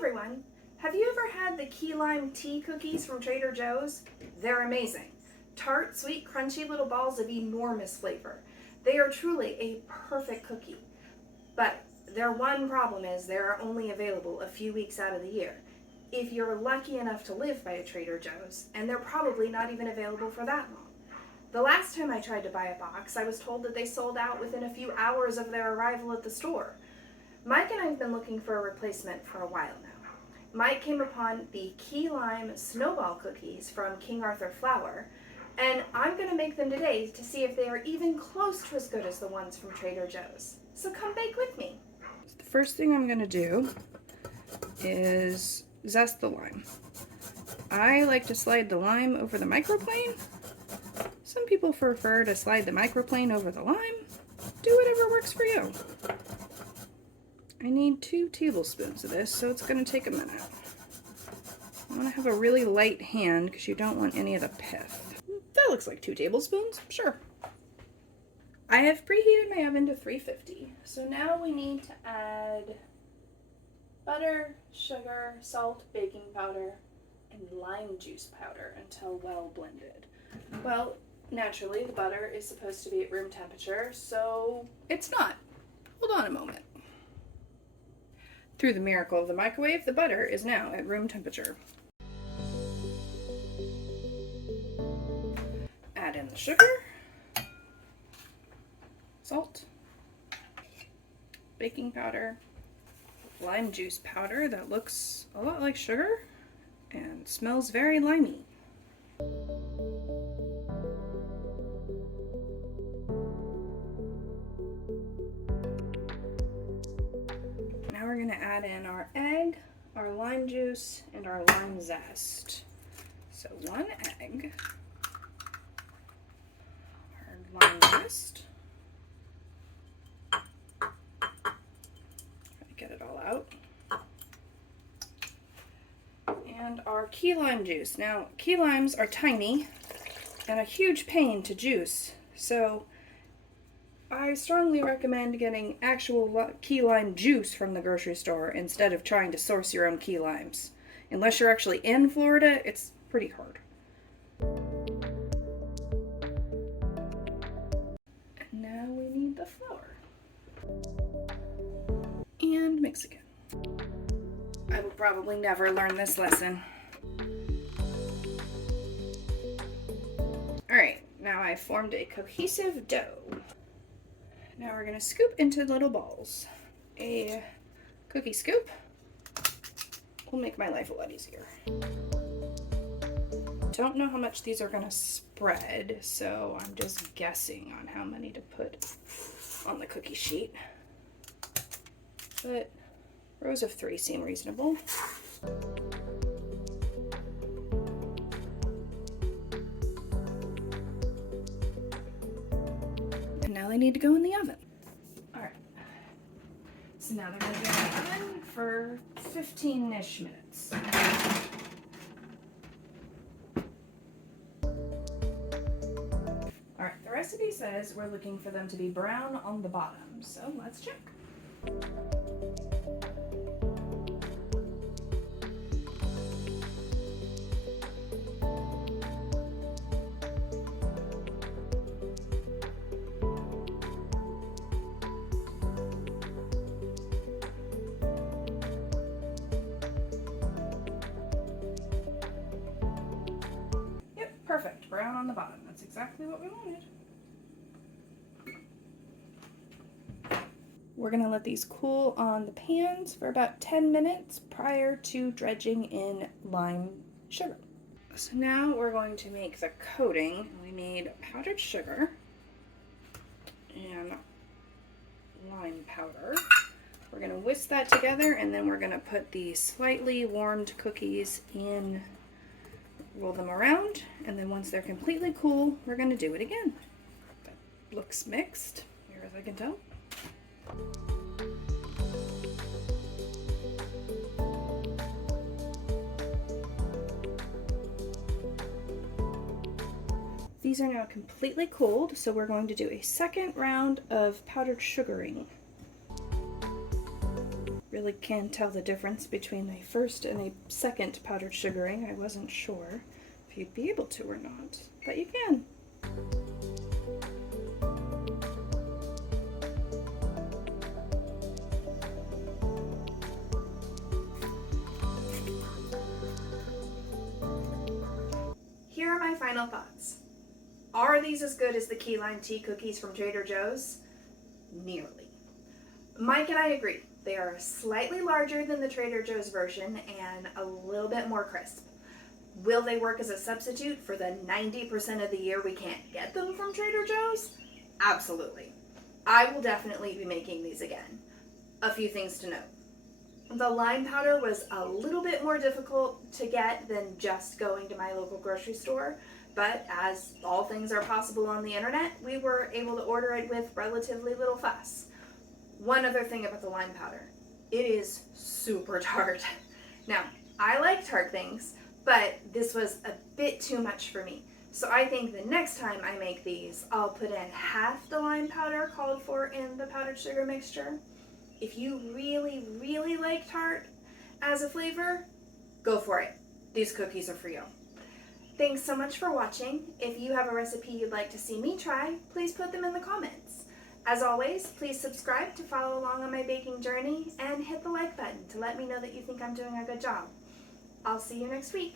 everyone! Have you ever had the key lime tea cookies from Trader Joe's? They're amazing. Tart, sweet, crunchy little balls of enormous flavor. They are truly a perfect cookie. But their one problem is they're only available a few weeks out of the year. If you're lucky enough to live by a Trader Joe's, and they're probably not even available for that long. The last time I tried to buy a box, I was told that they sold out within a few hours of their arrival at the store. Mike and I have been looking for a replacement for a while now. Mike came upon the key lime snowball cookies from King Arthur Flour, and I'm going to make them today to see if they are even close to as good as the ones from Trader Joe's. So come bake with me. The first thing I'm going to do is zest the lime. I like to slide the lime over the microplane. Some people prefer to slide the microplane over the lime. Do whatever works for you. I need 2 tablespoons of this, so it's going to take a minute. I want to have a really light hand because you don't want any of the pith. That looks like 2 tablespoons. Sure. I have preheated my oven to 350, so now we need to add butter, sugar, salt, baking powder, and lime juice powder until well blended. Well, naturally the butter is supposed to be at room temperature, so it's not. Hold on a moment. Through the miracle of the microwave, the butter is now at room temperature. Add in the sugar, salt, baking powder, lime juice powder that looks a lot like sugar and smells very limey. Now we're going to add in our egg, our lime juice, and our lime zest. So 1 egg, our lime zest, get it all out, and our key lime juice. Now, key limes are tiny and a huge pain to juice, so I strongly recommend getting actual key lime juice from the grocery store instead of trying to source your own key limes. Unless you're actually in Florida, it's pretty hard. And now we need the flour. And mix again. I will probably never learn this lesson. Alright, now I've formed a cohesive dough. Now we're going to scoop into little balls. A cookie scoop will make my life a lot easier. Don't know how much these are going to spread, so I'm just guessing on how many to put on the cookie sheet. But rows of 3 seem reasonable. And now they need to go in the oven. Alright. So now they're going to go in the oven for 15-ish minutes. Alright, the recipe says we're looking for them to be brown on the bottom, so let's check. Perfect, brown on the bottom. That's exactly what we wanted. We're going to let these cool on the pans for about 10 minutes prior to dredging in lime sugar. So now we're going to make the coating. We need powdered sugar and lime powder. We're going to whisk that together, and then we're going to put the slightly warmed cookies in. Roll them around, and then once they're completely cool, we're going to do it again. That looks mixed, here as I can tell. These are now completely cooled, so we're going to do a second round of powdered sugaring. really can tell the difference between a first and a second powdered sugaring. I wasn't sure if you'd be able to or not, but you can. Here are my final thoughts. Are these as good as the key lime tea cookies from Trader Joe's? Nearly. Mike and I agree. They are slightly larger than the Trader Joe's version and a little bit more crisp. Will they work as a substitute for the 90% of the year we can't get them from Trader Joe's? Absolutely. I will definitely be making these again. A few things to note. The lime powder was a little bit more difficult to get than just going to my local grocery store, but as all things are possible on the internet, we were able to order it with relatively little fuss. One other thing about the lime powder, it is super tart. Now, I like tart things, but this was a bit too much for me. So I think the next time I make these, I'll put in half the lime powder called for in the powdered sugar mixture. If you really, really like tart as a flavor, go for it. These cookies are for you. Thanks so much for watching. If you have a recipe you'd like to see me try, please put them in the comments. As always, please subscribe to follow along on my baking journey and hit the like button to let me know that you think I'm doing a good job. I'll see you next week.